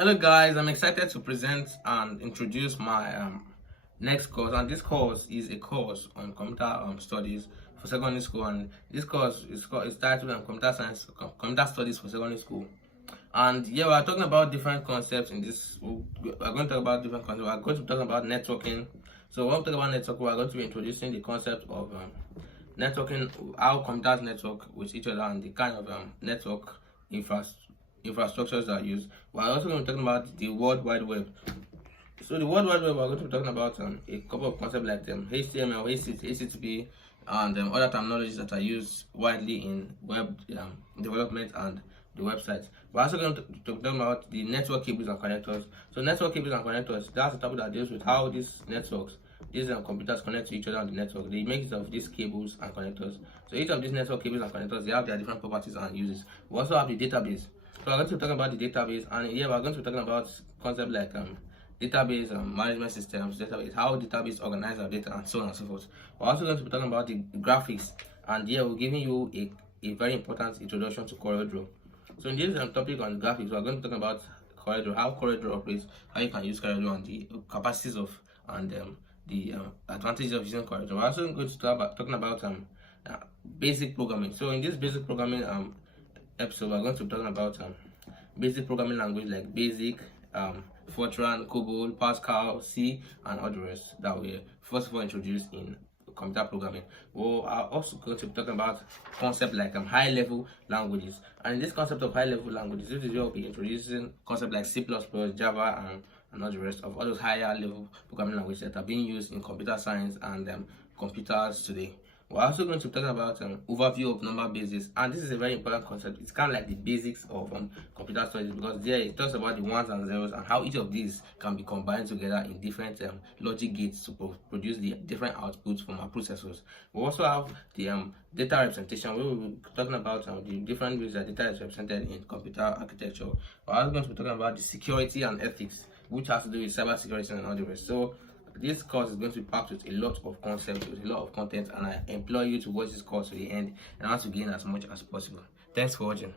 Hello guys, I'm excited to present and introduce my next course, and this course is a course on computer studies for secondary school, and this course is titled computer science, computer studies for secondary school. And yeah, we are talking about different concepts in this. We are going to talk about different concepts. We are going to be talking about networking. So when we talk about networking, we are going to be introducing the concept of networking, how computers network with each other, and the kind of network infrastructures that are used. We're also going to be talking about the World Wide Web. So the World Wide Web, we're going to be talking about a couple of concepts like HTML, HTTP, and other terminologies that are used widely in web development and the websites. We're also going to talk about the network cables and connectors. So network cables and connectors, that's the topic that deals with how these networks, these computers connect to each other on the network. They make use of these cables and connectors. So each of these network cables and connectors, they have their different properties and uses. We also have the database. So we're going to be talking about the database, and yeah, we're going to be talking about concepts like database management systems, database, how database organize our data, and so on and so forth. We're also going to be talking about the graphics, and yeah, we're giving you a very important introduction to CorelDRAW. So in this topic on graphics, we're going to talk about CorelDRAW, how CorelDRAW operates, how you can use CorelDRAW, and the capacities of and the advantages of using CorelDRAW. We're also going to talk about basic programming. So in this basic programming episode, we're going to be talking about basic programming language like BASIC, Fortran, COBOL, Pascal, C, and all the rest that we first of all introduced in computer programming. We are also going to be talking about concepts like high-level languages. And in this concept of high-level languages, this is where we'll be introducing concepts like C++, Java, and all the rest of all those higher-level programming languages that are being used in computer science and computers today. We're also going to talk about overview of number bases, and this is a very important concept. It's kind of like the basics of computer studies, because there it talks about the ones and zeros and how each of these can be combined together in different logic gates to produce the different outputs from our processors. We also have the data representation, where we'll be talking about the different ways that data is represented in computer architecture. We're also going to be talking about the security and ethics, which has to do with cyber security and all the rest. So this course is going to be packed with a lot of concepts, with a lot of content, and I implore you to watch this course to the end and also gain as much as possible. Thanks for watching.